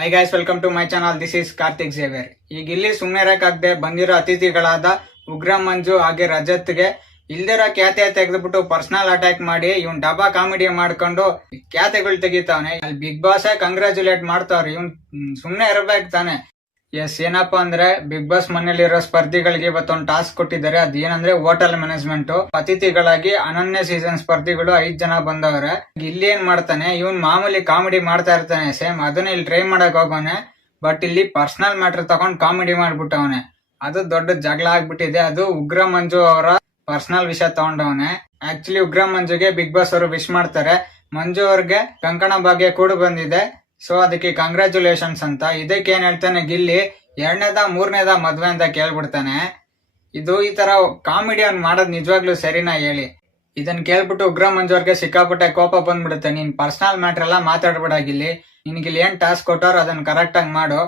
High guys, welcome to my channel. This is Karthik Xavier. ಈಗ ಇಲ್ಲಿ ಸುಮ್ಮನೆ ಇರಕ್ಕಾಗದೆ ಬಂದಿರೋ ಅತಿಥಿಗಳಾದ ಉಗ್ರ ಮಂಜು ಹಾಗೆ ರಜತ್ಗೆ ಇಲ್ದಿರೋ ಖ್ಯಾತೆ ತೆಗೆದ್ಬಿಟ್ಟು ಪರ್ಸನಲ್ ಅಟ್ಯಾಕ್ ಮಾಡಿ ಇವ್ನ್ ಡಬ್ಬಾ ಕಾಮಿಡಿ ಮಾಡ್ಕೊಂಡು ಖ್ಯಾತೆಗಳು ತೆಗಿತಾವನೆ. ಅಲ್ಲಿ ಬಿಗ್ ಬಾಸ್ ಕಂಗ್ರಾಚುಲೇಟ್ ಮಾಡ್ತಾವ್ರಿ. ಇವ್ನ್ ಸುಮ್ನೆ ಇರಬೇಕು ತಾನೆ. ಎಸ್, ಏನಪ್ಪಾ ಅಂದ್ರೆ ಬಿಗ್ ಬಾಸ್ ಮನೇಲಿರೋ ಸ್ಪರ್ಧಿಗಳಿಗೆ ಇವತ್ತೊಂದು ಟಾಸ್ಕ್ ಕೊಟ್ಟಿದ್ದಾರೆ. ಅದೇನಂದ್ರೆ ಹೋಟೆಲ್ ಮ್ಯಾನೇಜ್ಮೆಂಟ್. ಅತಿಥಿಗಳಾಗಿ ಅನನ್ಯ ಸೀಸನ್ ಸ್ಪರ್ಧಿಗಳು 5 ಜನ ಬಂದವ್ರೆ. ಇಲ್ಲಿ ಏನ್ ಮಾಡ್ತಾನೆ, ಇವನ್ ಮಾಮೂಲಿ ಕಾಮಿಡಿ ಮಾಡ್ತಾ ಇರ್ತಾನೆ ಸೇಮ್, ಅದನ್ನ ಇಲ್ಲಿ ಟ್ರೈ ಮಾಡಕ್ ಹೋಗೋನೆ. ಬಟ್ ಇಲ್ಲಿ ಪರ್ಸನಲ್ ಮ್ಯಾಟರ್ ತಗೊಂಡ್ ಕಾಮಿಡಿ ಮಾಡ್ಬಿಟ್ಟವನೆ. ಅದು ದೊಡ್ಡ ಜಗಳ ಆಗ್ಬಿಟ್ಟಿದೆ. ಅದು ಉಗ್ರ ಮಂಜು ಅವರ ಪರ್ಸನಲ್ ವಿಷಯ ತಗೊಂಡವನೆ. ಆಕ್ಚುಲಿ ಉಗ್ರ ಮಂಜುಗೆ ಬಿಗ್ ಬಾಸ್ ಅವರು ವಿಶ್ ಮಾಡ್ತಾರೆ. ಮಂಜು ಅವ್ರಿಗೆ ಕಂಕಣ ಭಾಗ್ಯ ಕೂಡ ಬಂದಿದೆ, ಸೊ ಅದಕ್ಕೆ ಕಂಗ್ರಾಚುಲೇಷನ್ಸ್ ಅಂತ. ಇದಕ್ಕೆ ಏನ್ ಹೇಳ್ತಾನೆ ಗಿಲ್ಲಿ, 2ನೇದ 3ನೇದ ಮದ್ವೆ ಅಂತ ಕೇಳ್ಬಿಡ್ತಾನೆ. ಇದು ಈ ತರ ಕಾಮಿಡಿ ಅವ್ನು ಮಾಡೋದ್ ನಿಜವಾಗ್ಲೂ ಸರಿನಾ ಹೇಳಿ? ಇದನ್ನ ಕೇಳ್ಬಿಟ್ಟು ಉಗ್ರ ಮಂಜು ಅವ್ರಿಗೆ ಸಿಕ್ಕಾಪಟ್ಟೆ ಕೋಪ ಬಂದ್ಬಿಡುತ್ತೆ. ನೀನ್ ಪರ್ಸನಲ್ ಮ್ಯಾಟರ್ ಎಲ್ಲ ಮಾತಾಡ್ಬೇಡ ಗಿಲ್ಲಿ, ನಿನ್ಗಿಲ್ಲಿ ಏನ್ ಟಾಸ್ಕ್ ಕೊಟ್ಟವ್ರು ಅದನ್ನ ಕರೆಕ್ಟ್ ಆಗಿ ಮಾಡು.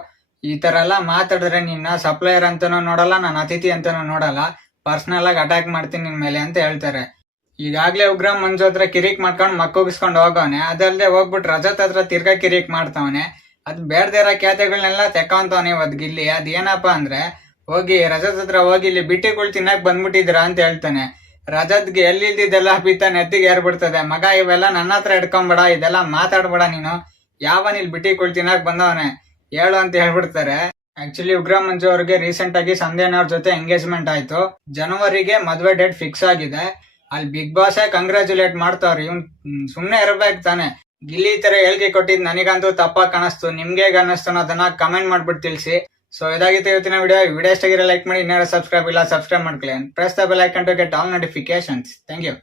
ಈ ತರ ಎಲ್ಲ ಮಾತಾಡಿದ್ರೆ ನಿನ್ನ ಸಪ್ಲೈಯರ್ ಅಂತಾನೂ ನೋಡಲ್ಲ, ನಾನು ಅತಿಥಿ ಅಂತಾನೂ ನೋಡಲ್ಲ, ಪರ್ಸನಲ್ ಆಗಿ ಅಟ್ಯಾಕ್ ಮಾಡ್ತೀನಿ ನಿನ್ ಮೇಲೆ ಅಂತ ಹೇಳ್ತಾರೆ. ಈಗಾಗ್ಲೇ ಉಗ್ರ ಮಂಜು ಹತ್ರ ಕಿರಿಕ್ ಮಾಡ್ಕೊಂಡು ಮಕ್ಕಗಿಸ್ಕೊಂಡು ಹೋಗವನೆ. ಅದಲ್ದೆ ಹೋಗ್ಬಿಟ್ಟು ರಜತ್ ಹತ್ರ ತಿರ್ಗಾ ಕಿರಿಕ್ ಮಾಡ್ತಾವನೆ. ಅದ್ ಬೇಡದೇ ಇರೋ ಖ್ಯಾತೆಗಳನ್ನೆಲ್ಲ ತೆಕ್ಕಂತವನೆ ಇವತ್ ಗಿಲ್ಲಿ. ಅದ್ ಏನಪ್ಪಾ ಅಂದ್ರೆ, ಹೋಗಿ ರಜತ್ ಹತ್ರ ಹೋಗಿ ಇಲ್ಲಿ ಬಿಟ್ಟಿಗಳು ತಿನ್ನಕ್ ಬಂದ್ಬಿಟ್ಟಿದ್ರ ಅಂತ ಹೇಳ್ತಾನೆ. ರಜತ್ಗೆ ಎಲ್ಲಿಲ್ದಿದ್ದೆಲ್ಲ ಪಿತ್ತ ನೆತ್ತಿಗೆ ಏರ್ಬಿಡ್ತದೆ. ಮಗ ಇವೆಲ್ಲ ನನ್ನ ಹತ್ರ ಇಟ್ಕೊಂಬೇಡ, ಇದೆಲ್ಲ ಮಾತಾಡ್ಬೇಡ ನೀನು, ಯಾವನ್ ಇಲ್ಲಿ ಬಿಟ್ಟಿಗಳು ತಿನ್ನಕ್ ಬಂದವನೆ ಹೇಳು ಅಂತ ಹೇಳ್ಬಿಡ್ತಾರೆ. ಆಕ್ಚುಲಿ ಉಗ್ರ ಮಂಜು ಅವ್ರಿಗೆ ರೀಸೆಂಟ್ ಆಗಿ ಸಂಧ್ಯಾ ಅವ್ರ ಜೊತೆ ಎಂಗೇಜ್ಮೆಂಟ್ ಆಯ್ತು. ಜನವರಿಗೆ ಮದ್ವೆ ಡೇಟ್ ಫಿಕ್ಸ್ ಆಗಿದೆ. ಅಲ್ಲಿ ಬಿಗ್ ಬಾಸ್ ಕಂಗ್ರಾಚುಲೇಟ್ ಮಾಡ್ತಾವ್ರಿ. ಇವ್ನ್ ಸುಮ್ನೆ ಇರ್ಬೇಕು ತಾನೆ. ಗಿಲ್ಲಿ ಈ ತರ ಹೇಳಿಕೆ ಕೊಟ್ಟಿದ್ ನನಗಂತೂ ತಪ್ಪಾಗಿ ಕಾಣಿಸ್ತು. ನಿಮ್ಗೆ ಹೇಗೆ ಅನ್ನಿಸ್ತು ಅನ್ನೋದನ್ನ ಕಮೆಂಟ್ ಮಾಡ್ಬಿಟ್ಟು ತಿಳಿಸಿ. ಸೊ ಇದಾಗಿತ್ತು ಇವತ್ತಿನ ವಿಡಿಯೋ ಇಷ್ಟ ಆಗಿರೋ ಲೈಕ್ ಮಾಡಿ. ಇನ್ನೇನು ಸಬ್ಸ್ಕ್ರೈಬ್ ಇಲ್ಲ ಸಬ್ಸ್ಕ್ರೈಬ್ ಮಾಡ್ಕೊಳ್ಳಿ. Press the bell icon to get all notifications. Thank you.